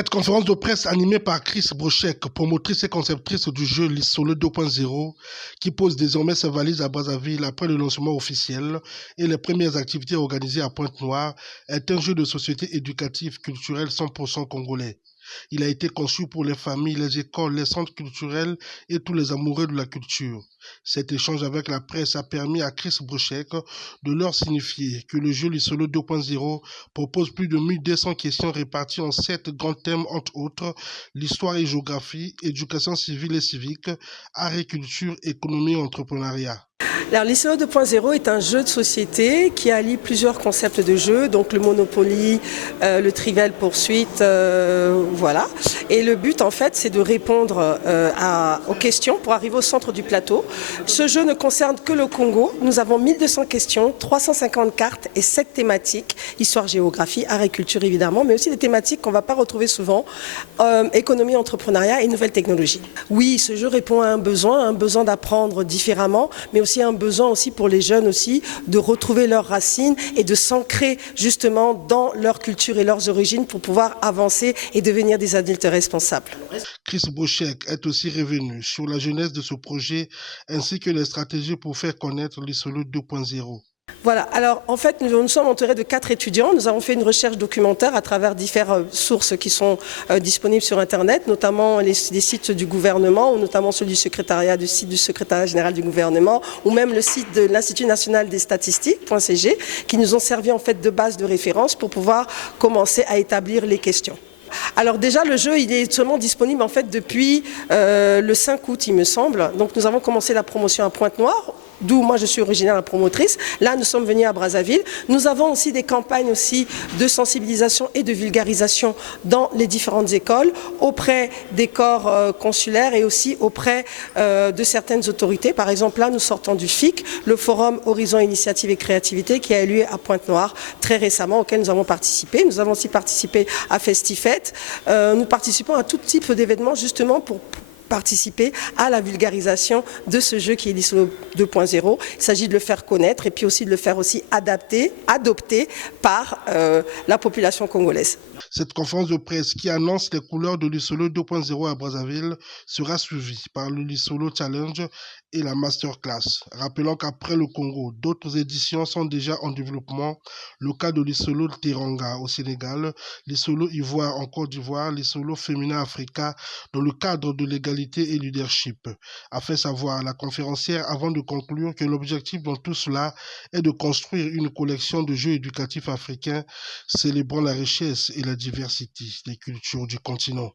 Cette conférence de presse animée par Chris Brochek, promotrice et conceptrice du jeu Lissolo 2.0, qui pose désormais ses valises à Brazzaville après le lancement officiel et les premières activités organisées à Pointe-Noire, est un jeu de société éducative culturelle 100% congolais. Il a été conçu pour les familles, les écoles, les centres culturels et tous les amoureux de la culture. Cet échange avec la presse a permis à Chris Brochek de leur signifier que le jeu Lissolo 2.0 propose plus de 1200 questions réparties en 7 grands thèmes, entre autres l'histoire et géographie, éducation civile et civique, agriculture, économie et entrepreneuriat. Alors, Lissolo 2.0 est un jeu de société qui allie plusieurs concepts de jeu, donc le Monopoly, le Trivial Poursuite, voilà. Et le but, en fait, c'est de répondre aux questions pour arriver au centre du plateau. Ce jeu ne concerne que le Congo. Nous avons 1200 questions, 350 cartes et 7 thématiques, histoire, géographie, agriculture évidemment, mais aussi des thématiques qu'on ne va pas retrouver souvent, économie, entrepreneuriat et nouvelles technologies. Oui, ce jeu répond à un besoin d'apprendre différemment, mais aussi un besoin aussi pour les jeunes aussi de retrouver leurs racines et de s'ancrer justement dans leur culture et leurs origines pour pouvoir avancer et devenir des adultes responsables. Chris Brochek est aussi revenu sur la genèse de ce projet ainsi que les stratégies pour faire connaître Lissolo 2.0. Voilà, alors en fait nous sommes entourés de 4 étudiants, nous avons fait une recherche documentaire à travers différentes sources qui sont disponibles sur internet, notamment les sites du gouvernement, ou notamment celui du secrétariat général du gouvernement, ou même le site de l'Institut national des statistiques.cg, qui nous ont servi en fait de base de référence pour pouvoir commencer à établir les questions. Alors déjà le jeu il est seulement disponible en fait depuis le 5 août il me semble, donc nous avons commencé la promotion à Pointe-Noire, d'où moi je suis originaire la promotrice. Là nous sommes venus à Brazzaville. Nous avons aussi des campagnes aussi de sensibilisation et de vulgarisation dans les différentes écoles, auprès des corps consulaires et aussi auprès de certaines autorités. Par exemple là nous sortons du FIC, le Forum Horizon Initiative et Créativité qui a eu lieu à Pointe-Noire très récemment, auquel nous avons participé. Nous avons aussi participé à Festifête. Nous participons à tout type d'événements justement pour participer à la vulgarisation de ce jeu qui est Lissolo 2.0. Il s'agit de le faire connaître et puis aussi de le faire aussi adopter par la population congolaise. Cette conférence de presse qui annonce les couleurs de Lissolo 2.0 à Brazzaville sera suivie par le Lissolo Challenge et la Masterclass. Rappelons qu'après le Congo, d'autres éditions sont déjà en développement. Le cas de Lissolo Teranga au Sénégal, Lissolo Ivoire en Côte d'Ivoire, Lissolo Féminin Africa dans le cadre de l'égalité et leadership, a fait savoir la conférencière avant de conclure que l'objectif dans tout cela est de construire une collection de jeux éducatifs africains célébrant la richesse et la diversité des cultures du continent.